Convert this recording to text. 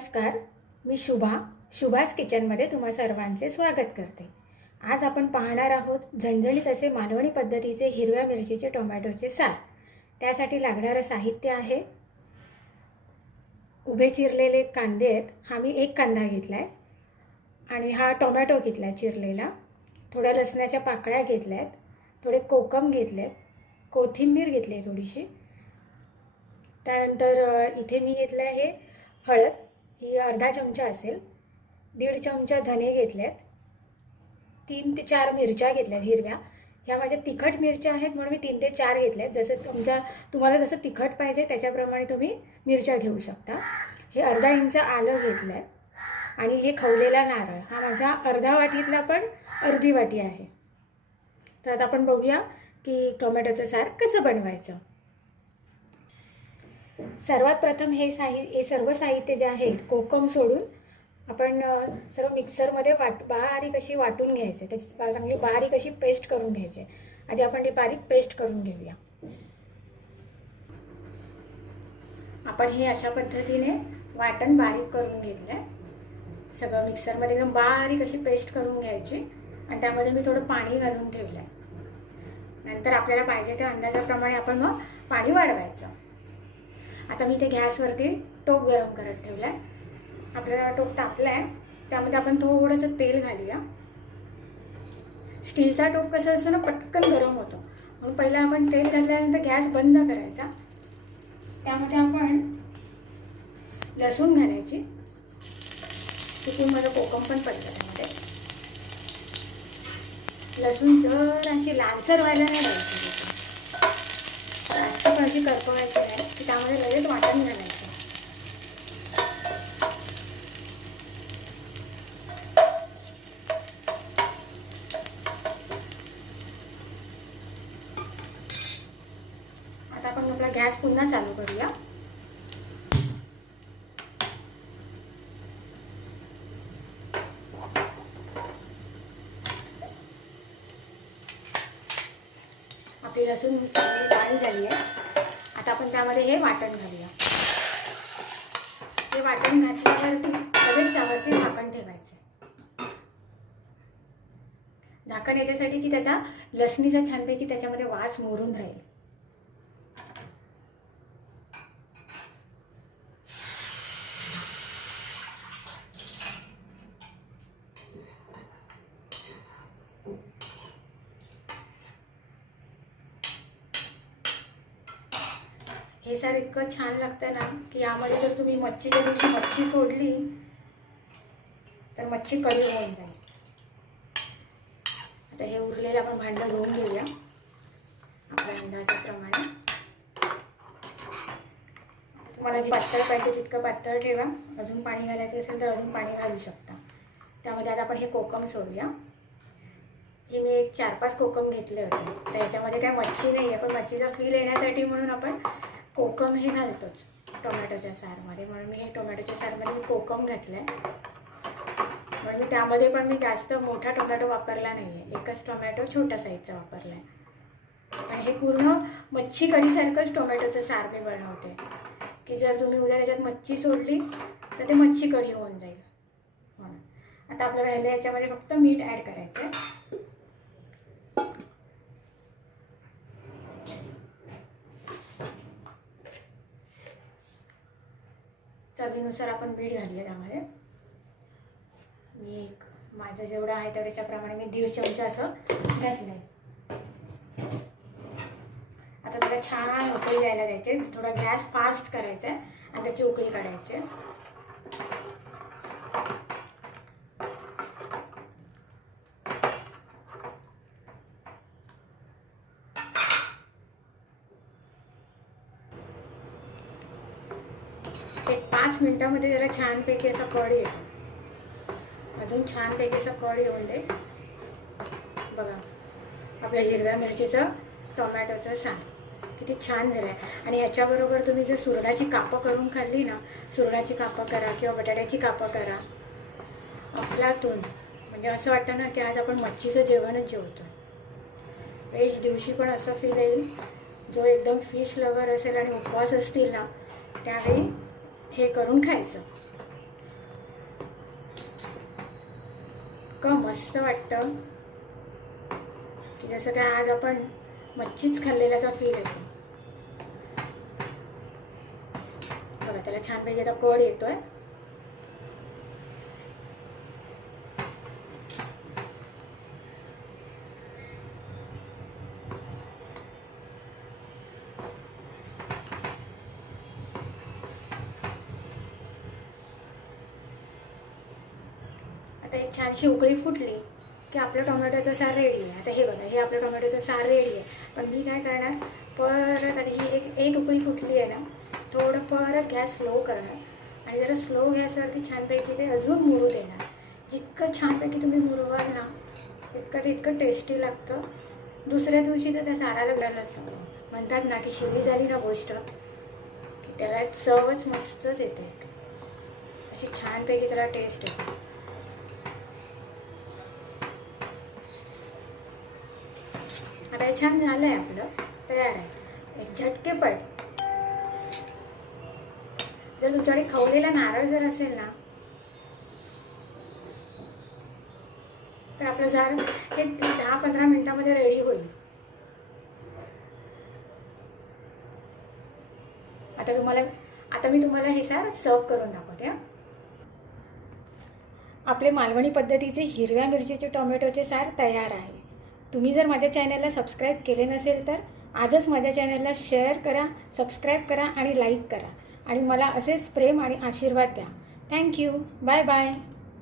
नमस्कार, मी शुभाच किचनमध्ये तुम्हा सर्वांचे स्वागत करते. आज आपण पाहणार आहोत झणझणीत असे मालवणी पद्धतीचे हिरव्या मिरचीचे टोमॅटोचे सार. त्यासाठी लागणारं साहित्य आहे, उभे चिरलेले कांदे आहेत. हा मी एक कांदा घेतला आहे आणि हा टोमॅटो घेतला आहे चिरलेला. थोड्या लसणाच्या पाकळ्या घेतल्या आहेत, थोडे कोकम घेतले आहेत, कोथिंबीर घेतली आहे थोडीशी. त्यानंतर इथे मी घेतलं आहे हळद, ही अर्धा चमचा असेल. 1.5 चमचा धने घेतलेत. 3 ते 4 मिरच्या घेतल्यात हिरव्या. ह्या माझ्या तिखट मिरच्या आहेत म्हणून मी 3 ते 4 घेतल्यात. जसं तुम्हाला जसं तिखट पाहिजे त्याच्याप्रमाणे तुम्ही मिरच्या घेऊ शकता. हे अर्धा इंच आलं घेतलं आहे आणि हे खवलेला नारळ हा माझा अर्धा वाटीतला पण अर्धी वाटी आहे. तर आता आपण बघूया की टोमॅटोचं सार कसं बनवायचं. सर्वात प्रथम हे सर्व साहित्य जे आहे कोकम सोडून आपण सर्व मिक्सरमध्ये बारीक अशी वाटून घ्यायचे. त्याची चांगली बारीक अशी पेस्ट करून घ्यायची. आधी आपण ती बारीक पेस्ट करून घेऊया. आपण हे अशा पद्धतीने वाटण बारीक करून घेतलं आहे. सगळं मिक्सरमध्ये एकदम बारीक अशी पेस्ट करून घ्यायची आणि त्यामध्ये मी थोडं पाणी घालून ठेवलं आहे. नंतर आपल्याला पाहिजे त्या अंदाजाप्रमाणे आपण मग पाणी वाढवायचं. आता मी ते गॅसवरती टोप गरम करत ठेवला आहे. आपल्याला टोप तापला आहे, त्यामध्ये आपण थोडंसं तेल घालूया. स्टीलचा टोप कसा असतो ना, पटकन गरम होतो. म्हणून पहिला आपण तेल घातल्यानंतर गॅस बंद करायचा. त्यामध्ये आपण लसूण घालायची. चुकून माझं कोकम पण पडलं त्यामध्ये. लसूण जर अशी लालसर व्हायला नाही द्यायची, जास्त पण अशी करपवायची नाही की त्यामध्ये लगेच वाटण घालायचं. आता आपण आपला गॅस पुन्हा चालू करूया. आपली लसूण काळी झाली आहे. आता आपण त्यामध्ये हे वाटण घालूया. हे वाटण घातल्यावरती लगेच त्यावरती झाकण ठेवायचं. झाकण याच्यासाठी की त्याचा लसणीचा छानपैकी त्याच्यामध्ये वास मोरून राहील. हे सार इतकं छान लागतं ना की यामध्ये जर तुम्ही मच्छीच्या दिवशी मच्छी सोडली तर मच्छी कढी होऊन जाईल. आता हे उरलेलं आपण भांडं धुवून घेऊया आपल्या अंदाजाप्रमाणे. तुम्हाला जे पातळ पाहिजे तितकं पातळ ठेवा. अजून पाणी घालायचं असेल तर अजून पाणी घालू शकता. त्यामध्ये आता आपण हे कोकम सोडूया. हे मी एक 4-5 कोकम घेतले होते. त्याच्यामध्ये काय मच्छी नाही आहे, पण मच्छीचा फील येण्यासाठी म्हणून आपण कोकम हे घालतोच टोमॅटोच्या सारमध्ये. म्हणून मी हे टोमॅटोच्या सारमध्ये मी कोकम घातलं आहे. म्हणून मी त्यामध्ये पण मी जास्त मोठा टोमॅटो वापरला नाही आहे. एकच टोमॅटो छोट्या साईजचा वापरला आहे. आणि हे पूर्ण मच्छी कढीसारखंच टोमॅटोचं सार मी बनवते की जर तुम्ही उद्या त्याच्यात मच्छी सोडली तर ते मच्छी कढी होऊन जाईल. म्हणून आता आपल्याला राहिलं याच्यामध्ये फक्त मीठ ॲड करायचं आहे. चवीनुसार आपण मीठ घालूया त्यामध्ये. माझं जेवढं आहे तर त्याच्याप्रमाणे मी 1.5 चमचा असं घातलं आहे. आता त्याला छान उकळी द्यायला द्यायचे. थोडा गॅस फास्ट करायचा आहे आणि त्याची उकळी काढायची. एक 5 मिनिटामध्ये त्याला छानपैकी असा कढ येतो. अजून छानपैकी असा कढ येऊन दे. बघा आपल्या हिरव्या मिरचीचं टोमॅटोचं सार किती छान झालं आहे. आणि याच्याबरोबर तुम्ही जर सुरणाची कापं करून खाल्ली ना, सुरणाची कापं करा किंवा बटाट्याची कापं करा, अफलातून. म्हणजे असं वाटतं ना की आज आपण मच्छीचं जेवणच जेवतो. व्हेज दिवशी पण असं फील येईल. जो एकदम फिश लवर असेल आणि उपवास असतील ना त्यावेळी हे करून खायचं. इतकं मस्त वाटतं की जसं काय आज आपण मच्छीच खाल्लेल्याचा फील येतो. बघा त्याला छानपैकी आता कड येतोय. आता एक छानशी उकळी फुटली की आपलं टोमॅटोचं सार रेडी आहे. आता हे बघा, हे आपलं टोमॅटोचं सार रेडी आहे. पण मी काय करणार, परत आता ही एक उकळी फुटली आहे ना, थोडं परत गॅस स्लो करणार आणि जरा स्लो गॅसवरती छानपैकी ते अजून मुरू देणार. जितकं छानपैकी तुम्ही मुरवाल ना, इतकं टेस्टी लागतं. दुसऱ्या दिवशी तर त्या साराला गळायला असतं. म्हणतात ना की शिळी झाली ना गोष्ट की त्याला चवच मस्तच येते, अशी छानपैकी त्याला टेस्ट येते. आता हे छान झालं आहे, आपलं तयार आहे. एक झटकेपट जर तुमच्याकडे खवलेला नारळ जर असेल ना, तर आपलं झाड हे 10-15 मिनिटामध्ये रेडी होईल. आता मी तुम्हाला हे सार सर्व करून दाखवते. आपले मालवणी पद्धतीचे हिरव्या मिरचीचे टोमॅटोचे सार तयार आहे. तुम्ही जर माझ्या चॅनलला सबस्क्राईब केले नसेल तर आजच माझ्या चॅनलला शेअर करा, सबस्क्राईब करा आणि लाईक करा आणि मला असेच प्रेम आणि आशीर्वाद द्या. थँक्यू. Bye bye.